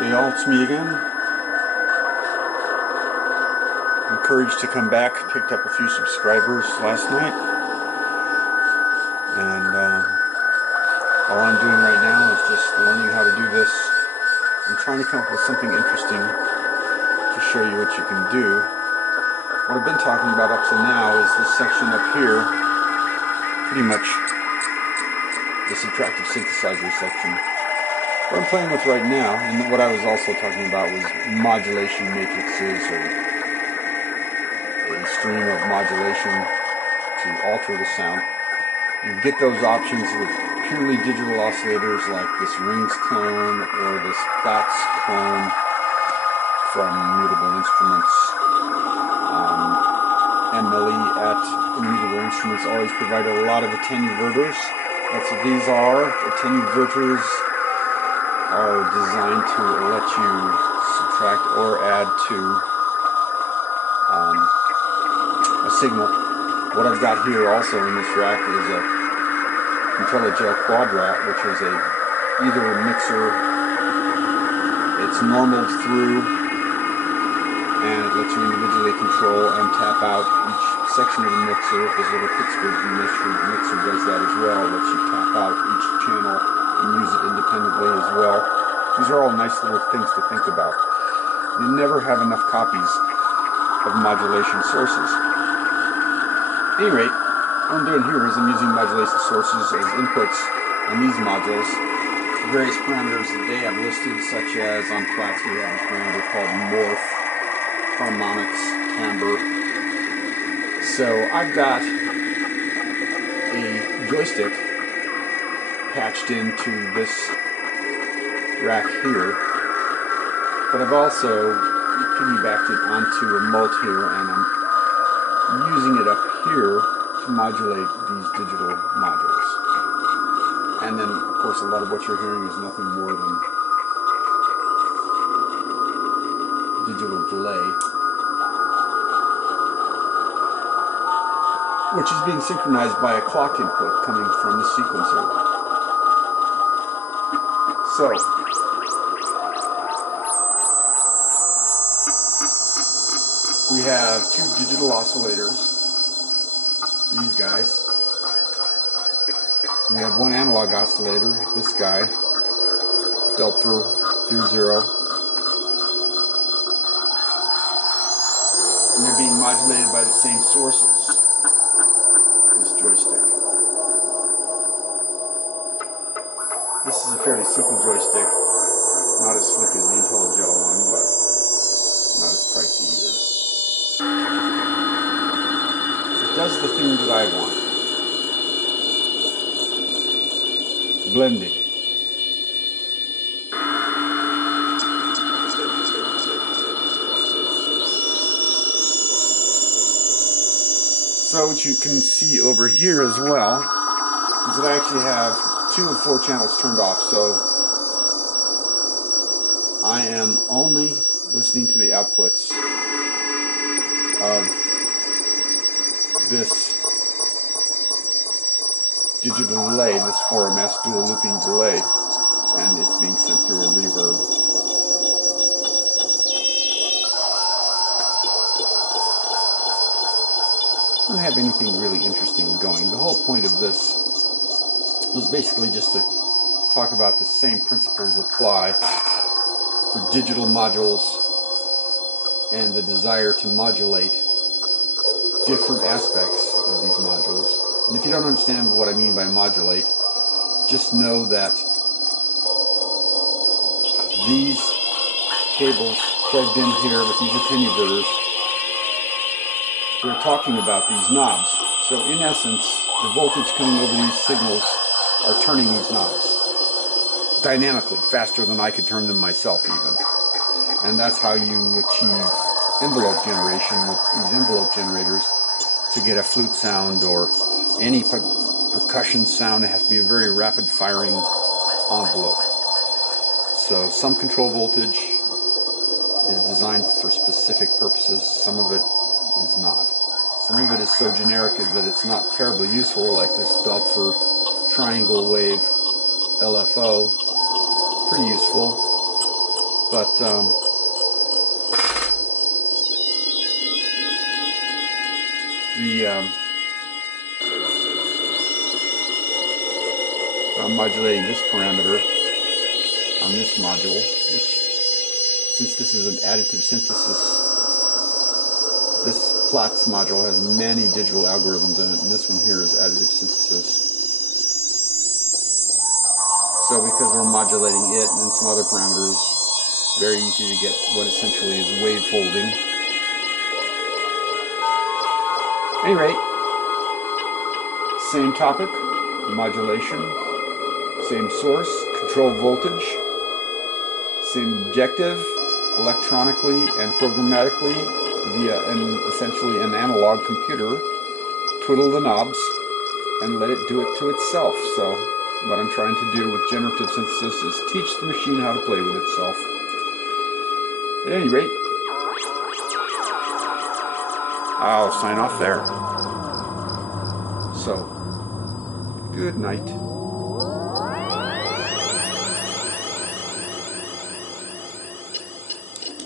Hey all, it's me again. Encouraged to come back. Picked up a few subscribers last night. And all I'm doing right now is just learning how to do this. I'm trying to come up with something interesting to show you what you can do. What I've been talking about up to now is this section up here. Pretty much the subtractive synthesizer section. What I'm playing with right now, and what I was also talking about, was modulation matrices, or a stream of modulation to alter the sound. You get those options with purely digital oscillators like this rings clone or this flats clone from Mutable Instruments. MLE at Mutable Instruments always provide a lot of attenuverters. That's what these are. Attenuverters are designed to let you subtract or add to a signal. What I've got here also in this rack is a IntelliGel Quadrat, which is either a mixer, it's normaled through, and it lets you individually control and tap out each section of the mixer. This little Pittsburgh mixer does that as well. It lets you tap out each channel and use it independently as well. These are all nice little things to think about. You never have enough copies of modulation sources. At any rate, what I'm doing here is I'm using modulation sources as inputs on these modules. Various parameters that they have listed, such as on flats we have a parameter called morph, harmonics, timbre. So I've got a joystick patched into this rack here, but I've also piggybacked it onto a mult here, and I'm using it up here to modulate these digital modules. And then, of course, a lot of what you're hearing is nothing more than digital delay, which is being synchronized by a clock input coming from the sequencer. So, we have two digital oscillators, these guys. We have one analog oscillator, this guy, delta through 0. And they're being modulated by the same sources, this joystick. This is a fairly simple joystick, not as slick as the IntelliGel one, but not as pricey either. It does the thing that I want. Blending. So what you can see over here as well is that I actually have 2 of 4 channels turned off, so I am only listening to the outputs of this digital delay, this 4MS dual looping delay, and it's being sent through a reverb. I don't have anything really interesting going. The whole point of this was basically just to talk about the same principles apply for digital modules and the desire to modulate different aspects of these modules. And if you don't understand what I mean by modulate, just know that these cables plugged in here with these attenuverters, we're talking about these knobs. So in essence, the voltage coming over these signals are turning these knobs dynamically, faster than I could turn them myself even. And that's how you achieve envelope generation with these envelope generators to get a flute sound or any percussion sound. It has to be a very rapid firing envelope. So some control voltage is designed for specific purposes, some of it is not. Some of it is so generic that it's not terribly useful, like this Doppler triangle wave LFO. Pretty useful. But I'm modulating this parameter on this module, which, since this is an additive synthesis, this plots module has many digital algorithms in it, and this one here is additive synthesis. So because we're modulating it and then some other parameters, very easy to get what essentially is wave folding. At any rate, same topic, modulation, same source, control voltage, same objective, electronically and programmatically via essentially an analog computer. Twiddle the knobs and let it do it to itself. So what I'm trying to do with generative synthesis is teach the machine how to play with itself. At any rate, I'll sign off there. So, good night.